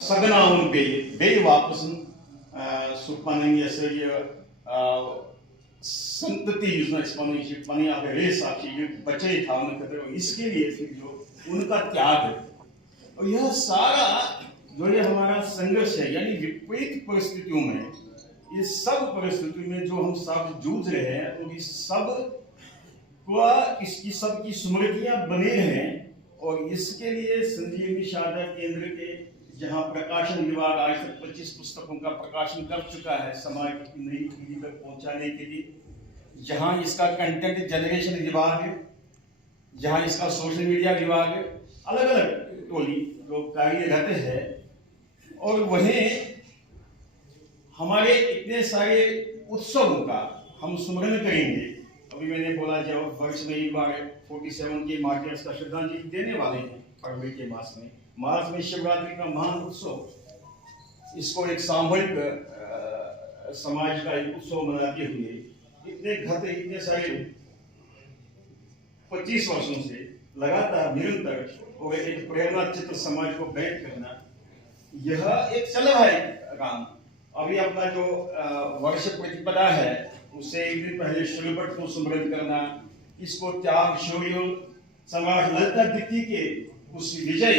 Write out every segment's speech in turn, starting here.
Saganaun Bey Wapusen Supaning Yasir संतति योजना exponential पानी आप रेस आपकी बचे था उन्हें कहते हैं इसके लिए फिर जो उनका त्याग है और यह सारा जो ये हमारा संघर्ष है यानी विपरीत परिस्थितियों में इस सब परिस्थितियों में जो हम सब जूझ रहे हैं उनकी सब को इसकी सब की स्मृतियां बने हैं और इसके लिए संजीवनी शारदा केंद्र के जहां प्रकाशन विभाग आज तक 25 पुस्तकों का प्रकाशन कर चुका है समाज की नई पीढ़ी तक पहुंचाने के लिए, जहां इसका कंटेंट जनरेशन विभाग है, जहां इसका सोशल मीडिया विभाग है, अलग अलग टोली लोग कार्यरत है और वहीं हमारे इतने सारे उत्सवों का हम स्मरण करेंगे। अभी मैंने बोला जब वर्ष में एक बार 47 के मार्टियर्स का श्रद्धांजलि देने वाले हैं फरवरी के मार्च में शिवरात्रि का महान उत्सव, इसको एक सामूहिक समाज का एक उत्सव मनाते हुए इतने सारे 25 वर्षों से लगातार निरंतर और एक प्रेरणा चित्र समाज को भेंट करना, यह एक चल रहा है काम। अभी अपना जो वर्ष प्रतिपदा है उससे एक दिन पहले शिलबट को स्मरण करना, इसको त्याग शौर्य सम्राट ललिता द्वितीय के उस विजय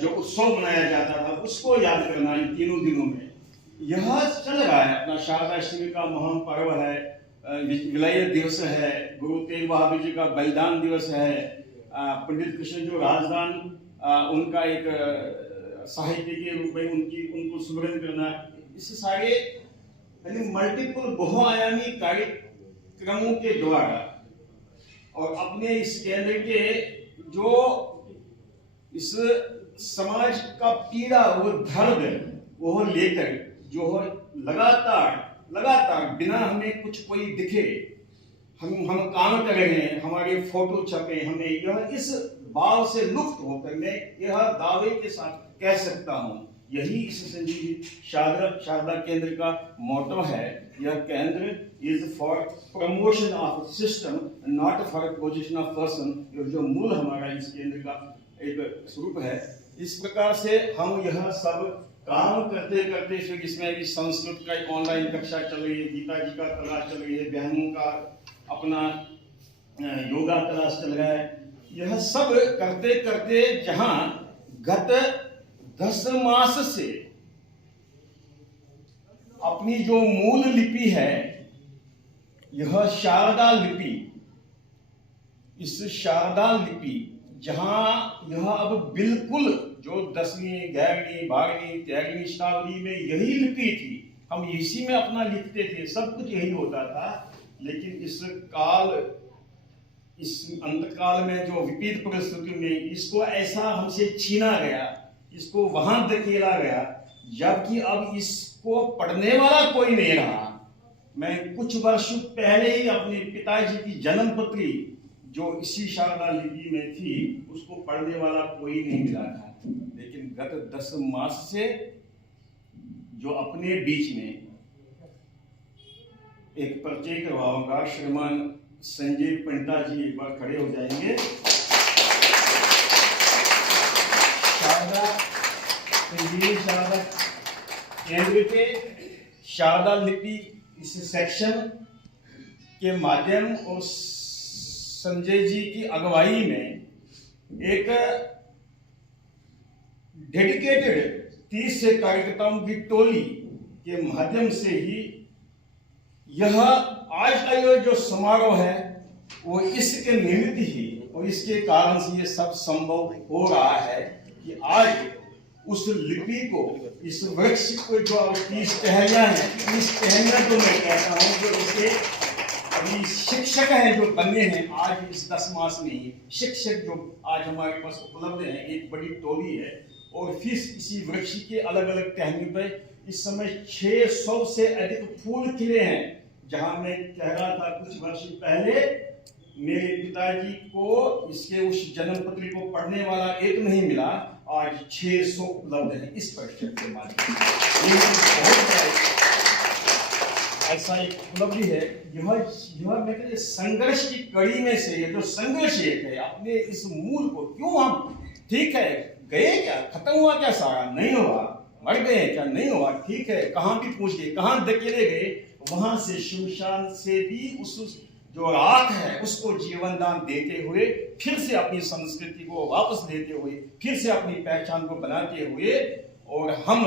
जो उत्सव मनाया जाता था उसको याद करना इन तीनों दिनों में यह चल रहा है। अपना शारदा अष्टमी का महान पर्व है, विलय दिवस है, गुरु तेग बहादुर जी का बलिदान दिवस है, पंडित कृष्ण जो राजदान उनका एक साहित्य के रूप में उनको स्मरण करना, इस सारे यानी मल्टीपल बहुआयामी कार्यक्रमों के द्वारा और अपने इस केंद्र के जो इस समाज का पीड़ा वो दर्द वो लेकर जो लगातार बिना हमें कुछ कोई दिखे हम काम कर रहे हैं, हमारे फोटो छपे, हमें यह इस भाव से लुप्त होकर मैं यह दावे के साथ कह सकता हूं यही इस संजीवनी शारदा केंद्र का मोटो है। यह केंद्र is for promotion of system not for position of person, जो मूल हमारा इस केंद्र का एक स्वरूप है। इस प्रकार से हम यह सब काम करते करते फिर इसमें भी संस्कृत का एक ऑनलाइन कक्षा चल रही है, गीता जी का क्लास चल रही है, बहनों का अपना योगा क्लास चल रहा है। यह सब करते करते जहां गत 10 मास से अपनी जो मूल लिपि है यह शारदा लिपि, इस शारदा लिपि जहां यह अब बिल्कुल जो 10वीं 11वीं 12वीं 13वीं शताब्दी में यही लिपि थी, हम इसी में अपना लिखते थे, सब कुछ यही होता था। लेकिन इस अंतकाल में जो विपरीत परिस्थिति में इसको ऐसा हमसे छीना गया, इसको वहां धकेला गया, जबकि अब इसको पढ़ने वाला कोई नहीं रहा। मैं कुछ वर्ष पहले ही अपने पिताजी की जन्म पत्री जो इसी शारदा लिपि में थी उसको पढ़ने वाला कोई नहीं मिला था, लेकिन गत 10 मास से जो अपने बीच में एक परिचय करवाऊंगा। श्रीमान संजय पंडिता जी एक बार खड़े हो जाएंगे। शारदा केंद्र के शारदा लिपि इस सेक्शन के माध्यम और संजय जी की अगुवाई में एक डेडिकेटेड 30 से कार्यकर्ताओं की टोली के माध्यम से ही यह आज का ये जो समारोह है वो इसके निमित्त ही और इसके कारण से ये सब संभव हो रहा है कि आज उस लिपि को, इस वृक्ष को जो 30 टहनियां हैं, 30 टहनियां तो मैं कहता हूं जो इसके अभी शिक्षक हैं जो बने हैं आज इस 10 मास में ही शिक्षक जो आज हमारे पास उपलब्ध हैं, एक बड़ी टोली है। और फिर इसी वृक्ष के अलग अलग टहनियों पर इस समय 600 से अधिक फूल खिले हैं। जहां मैं कह रहा था कुछ वर्ष पहले मेरे पिताजी को इसके उस जन्म पत्री को पढ़ने वाला एक नहीं मिला, आज 600 उपलब्ध है इस परीक्षा के माध्यम से। ऐसा एक उपलब्धि है। यह मैं कहते संघर्ष की कड़ी में से ये जो संघर्ष एक है अपने इस मूल को क्यों हम ठीक है गए क्या, खत्म हुआ क्या, सारा नहीं हुआ, मर गए क्या, नहीं हुआ, ठीक है, कहां भी पूछ गए, कहां धकेले गए, वहां से शमशान से भी उस जो राख है उसको जीवन दान देते हुए, फिर से अपनी संस्कृति को वापस लेते हुए, फिर से अपनी पहचान को बनाते हुए, और हम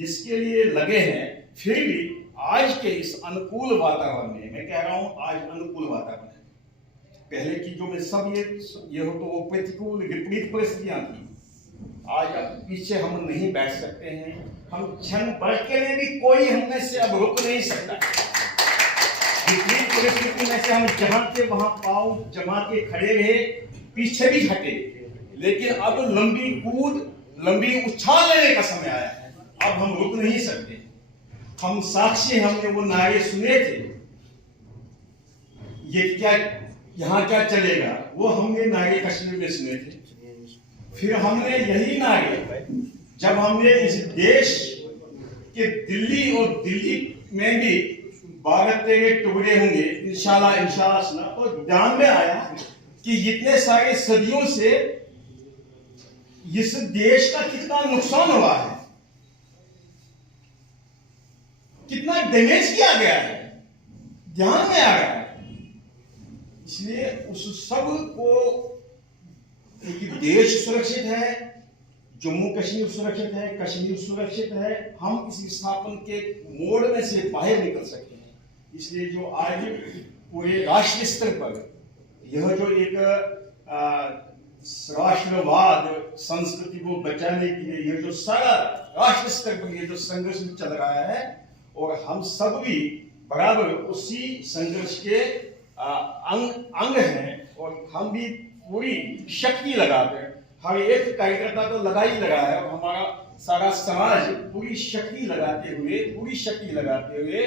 इसके लिए लगे हैं। फिर भी आज के इस अनुकूल वातावरण में, मैं कह रहा हूं आज अनुकूल वातावरण है, पहले की जो में सब ये हो तो वो प्रतिकूल विपरीत परिस्थितियां थी। आज अब पीछे हम नहीं बैठ सकते हैं, हम क्षण भर के लिए भी कोई हमें से अब रुक नहीं सकता। विपरीत परिस्थिति में से हम जहां के वहां पांव जमा के खड़े रहे, पीछे भी हटे, लेकिन अब लंबी कूद, लंबी उछाल लेने का समय आया है। अब हम रुक नहीं सकते। हम साक्षी, हमने वो नारे सुने थे, ये क्या, यहाँ क्या चलेगा, वो हमने नारे कश्मीर में सुने थे। फिर हमने यही नारे जब हमने इस देश के दिल्ली और दिल्ली में भी भारत के टुकड़े होंगे इंशाल्लाह इंशाल्लाह सुना, तो ध्यान में आया कि इतने सारे सदियों से इस देश का कितना नुकसान हुआ है, कितना डैमेज किया गया है, ध्यान में आ रहा है। इसलिए उस सब को, एक देश सुरक्षित है, जम्मू कश्मीर सुरक्षित है, कश्मीर सुरक्षित है, हम इस विस्थापन के मोड़ में से बाहर निकल सकते हैं। इसलिए जो आज पूरे राष्ट्रीय स्तर पर यह जो एक राष्ट्रवाद संस्कृति को बचाने के लिए यह जो सारा राष्ट्रीय स्तर पर ये जो संघर्ष चल रहा है, और हम सब भी बराबर उसी संघर्ष के अंग हैं, और हम भी पूरी शक्ति लगाकर, हर एक कार्यकर्ता तो लगा ही लगा है, और हमारा सारा समाज पूरी शक्ति लगाते हुए,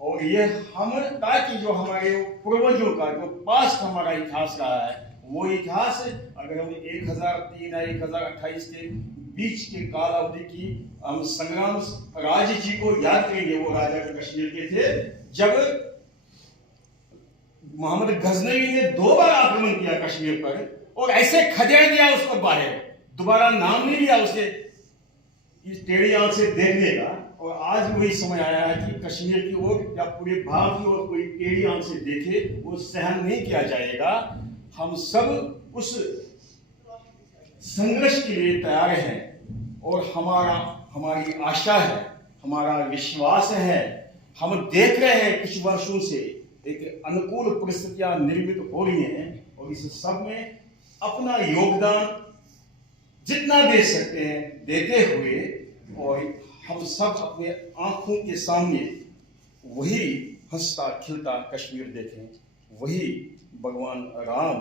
और ये हम, ताकि जो हमारे पूर्वजों का जो पास्ट हमारा इतिहास रहा है, वो इतिहास अगर हम 1003 या 1028 के बीच के काल अवधि की हम संग्राम राज जी को याद करेंगे। वो राजा कश्मीर के थे, जब मोहम्मद गजनवी ने 2 बार आक्रमण किया कश्मीर पर, और ऐसे खदेड़ दिया उसको बाहर, दोबारा नाम नहीं लिया उसे इस टेढ़ी आंख से देखने का। और आज वही समय आया है कि कश्मीर की ओर या पूरे भारत की ओर कोई टेढ़ी आंख से देखे, वो सहन नहीं किया जाएगा। हम सब उस संघर्ष के लिए तैयार हैं, और हमारी आशा है, हमारा विश्वास है। हम देख रहे हैं कुछ वर्षों से एक अनुकूल परिस्थितियां निर्मित हो रही हैं, और इस सब में अपना योगदान जितना दे सकते हैं देते हुए, और हम सब अपने आंखों के सामने वही हंसता खिलता कश्मीर देखें, वही भगवान राम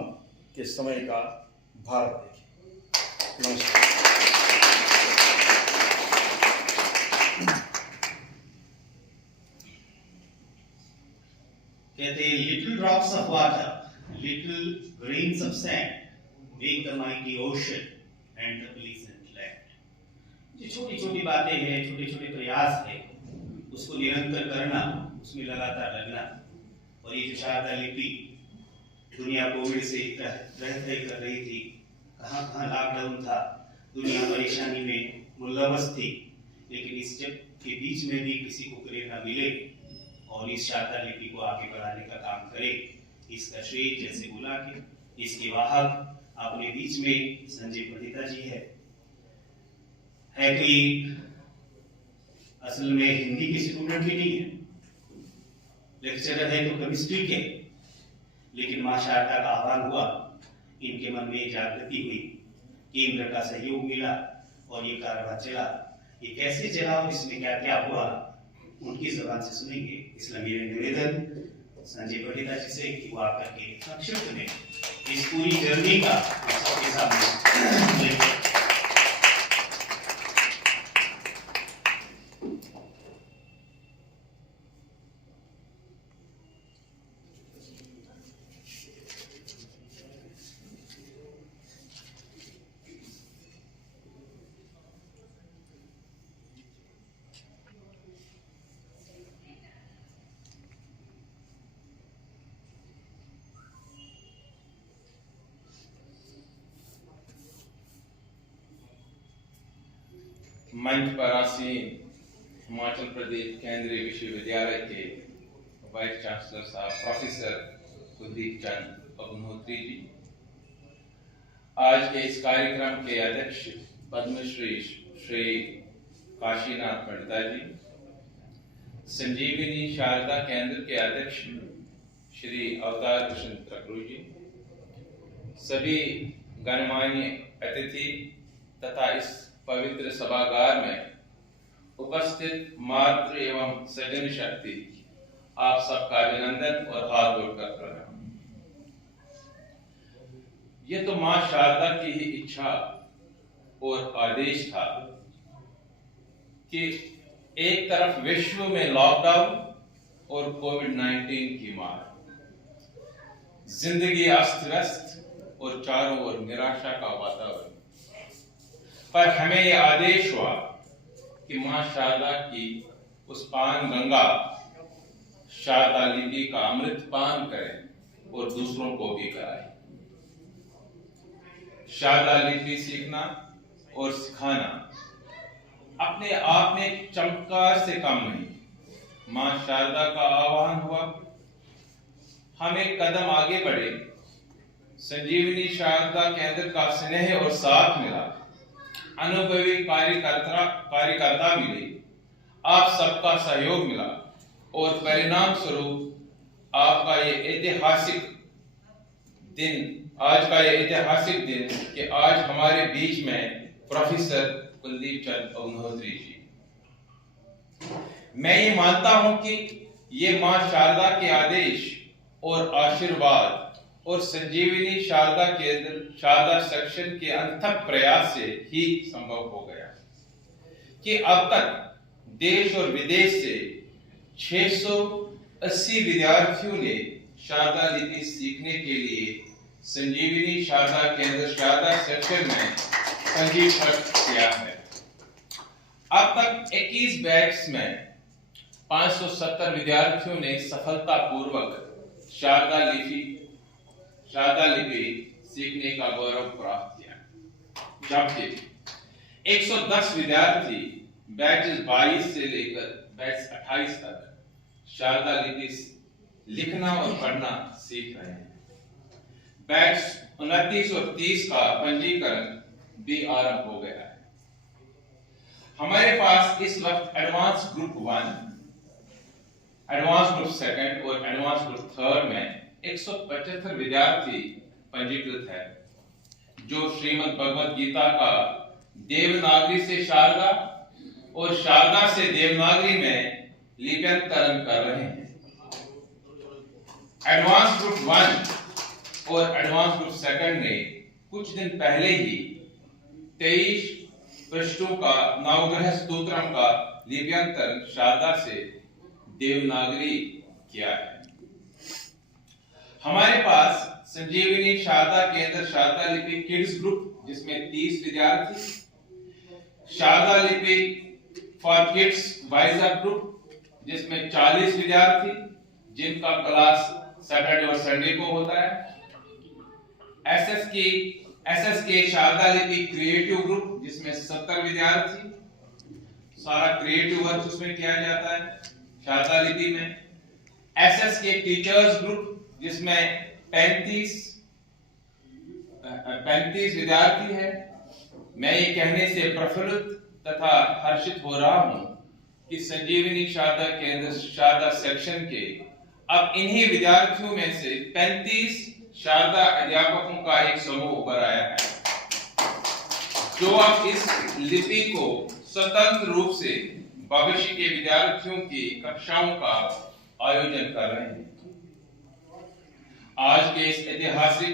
के समय का भारत देखें। नमस्कार। कहते हैं little drops of water, little grains of sand make the mighty ocean and the pleasant land. ये छोटी छोटी बातें हैं, छोटे छोटे प्रयास है, उसको निरंतर करना, उसमें लगातार लगना। और ये जो शारदा लिपि दुनिया कोविड से रह कर रही थी, कहाँ कहाँ लॉकडाउन था, दुनिया परेशानी में मुलव्वस थी, लेकिन इस जब के बीच में भी किसी को प्रेरणा मिले और इस शारदा लिपि को आगे बढ़ाने का काम करे, इसका श्रेय जैसे बोला कि इसके वाहक अपने बीच में संजय पंडिता जी है तो ये असल में हिंदी के स्टूडेंट भी नहीं है, लेक्चरर है तो केमिस्ट्री के, लेकिन मां शारदा का आह्वान हुआ, इनके मन में जागृति हुई, केंद्र का सहयोग मिला और ये कारोबार चला। ये कैसे चला और इसमें क्या क्या हुआ, उनकी जबान से सुनेंगे। इसलिए मेरे निवेदन संजय पंडिता जी से कि वो आकर के संक्षिप्त में इस पूरी जर्नी का सबके सामने मंच पर आसीन हिमाचल प्रदेश केंद्रीय विश्वविद्यालय के वाइस चांसलर साहब प्रोफेसर कुलदीप चंद अग्निहोत्री जी, आज के इस कार्यक्रम के अध्यक्ष पद्मश्री श्री काशीनाथ पंडिता जी, संजीवनी शारदा केंद्र के अध्यक्ष श्री अवतार कृष्ण ठाकुर जी, सभी गणमान्य अतिथि तथा इस पवित्र सभागार में उपस्थित मातृ एवं सजन शक्ति, आप सबका अभिनंदन और हाथ जोड़कर प्रणाम। ये तो मां शारदा की ही इच्छा और आदेश था कि एक तरफ विश्व में लॉकडाउन और कोविड-19 की मार, जिंदगी अस्त व्यस्त और चारों ओर निराशा का वातावरण, पर हमें यह आदेश हुआ कि मां शारदा की उस पान गंगा शारदा लिपि का अमृत पान करें और दूसरों को भी कराएं। शारदा लिपि सीखना और सिखाना अपने आप में एक चमत्कार से कम नहीं। मां शारदा का आह्वान हुआ, हम एक कदम आगे बढ़े, संजीवनी शारदा केंद्र का स्नेह और साथ मिला, अनुभवी कार्यकर्ता मिले, आप सबका सहयोग मिला और परिणाम स्वरूप आपका ये ऐतिहासिक दिन, आज का ये ऐतिहासिक दिन कि आज हमारे बीच में प्रोफेसर कुलदीप चंद अग्निहोत्री जी। मैं ये मानता हूं कि ये मां शारदा के आदेश और आशीर्वाद और संजीवनी शारदा केंद्र शारदा सेक्शन के अथक प्रयास से ही संभव हो गया कि अब तक देश और विदेश से 680 विद्यार्थियों ने शारदा लिपि सीखने के लिए संजीवनी शारदा केंद्र शारदा सेक्शन में पंजीकरण किया है। अब तक 21 बैच में 570 विद्यार्थियों ने सफलतापूर्वक शारदा लिपि सीखने का गौरव प्राप्त किया, जबकि 110 विद्यार्थी बैच 22 से लेकर बैच 28 तक शारदा लिपि लिखना और पढ़ना सीख रहे हैं। बैच 29 और 30 का पंजीकरण भी आरंभ हो गया है। हमारे पास इस वक्त एडवांस ग्रुप 1, एडवांस ग्रुप 2 और एडवांस ग्रुप 3 में 175 विद्यार्थी पंजीकृत है, जो श्रीमद् भगवत गीता का देवनागरी से शारदा और शारदा से देवनागरी में लिप्यंतरण कर रहे हैं। एडवांस ग्रुप 1 और एडवांस ग्रुप 2 ने कुछ दिन पहले ही 23 पृष्ठों का नवग्रह स्तोत्रम का लिप्यंतरण शारदा से देवनागरी किया है। हमारे पास संजीवनी शारदा केंद्र शारदा लिपि किड्स ग्रुप, जिसमें 30 विद्यार्थी, शारदा लिपि फॉर किड्स वाइजर ग्रुप, जिसमें 40 विद्यार्थी, जिनका क्लास सैटरडे और संडे को होता है, एसएसके शारदा लिपि क्रिएटिव ग्रुप, जिसमें 70 विद्यार्थी, सारा क्रिएटिव वर्क उसमें किया जाता है शारदा लिपि में। एसएसके टीचर्स ग्रुप, जिसमें 35 विद्यार्थी है। मैं ये कहने से प्रफुल्लित तथा हर्षित हो रहा हूं कि संजीवनी शारदा केंद्र शारदा सेक्शन के अब इन्हीं विद्यार्थियों में से 35 शारदा अध्यापकों का एक समूह उभर आया है, जो अब इस लिपि को स्वतंत्र रूप से भविष्य के विद्यार्थियों की कक्षाओं का आयोजन कर रहे हैं। आज के इस ऐतिहासिक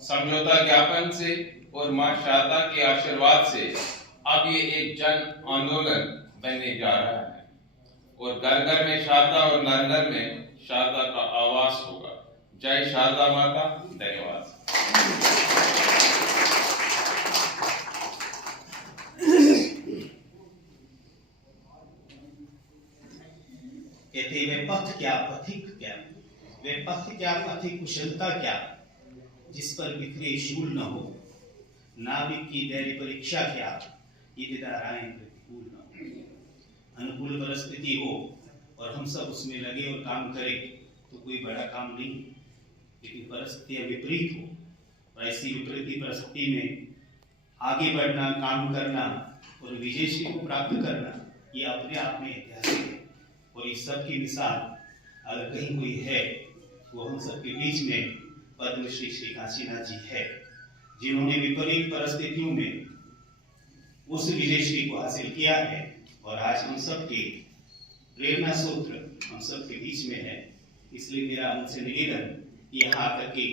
समझौता ज्ञापन से और मां शारदा के आशीर्वाद से अब ये एक जन आंदोलन बनने जा रहा है और घर घर में शारदा और नर नर में शारदा का आवास होगा। जय शारदा माता। धन्यवाद। कहते वे पथ क्या, पथिक क्या, वे पथ क्या, पथिक कुशलता क्या, जिस पर बिखरे शूल न हो, नाविक की दैर्य परीक्षा क्या, ईद धाराएं प्रतिकूल परिस्थिति हो और हम सब उसमें लगे और काम करें तो कोई बड़ा काम नहीं, लेकिन परिस्थितियां विपरीत हो और ऐसी विपरीत परिस्थिति में आगे बढ़ना, काम करना और विजयश्री को प्राप्त करना, ये अपने आप में ऐतिहासिक है। और इस सब की मिसाल अगर कहीं कोई है वो हम सबके बीच में पद्मश्री श्री काशीनाथ जी है, जिन्होंने विपरीत परिस्थितियों में उस विजयश्री को हासिल किया है और आज हम सबके प्रेरणा सूत्र हम सबके बीच में है। इसलिए मेरा उनसे निवेदन यहाँ आकर के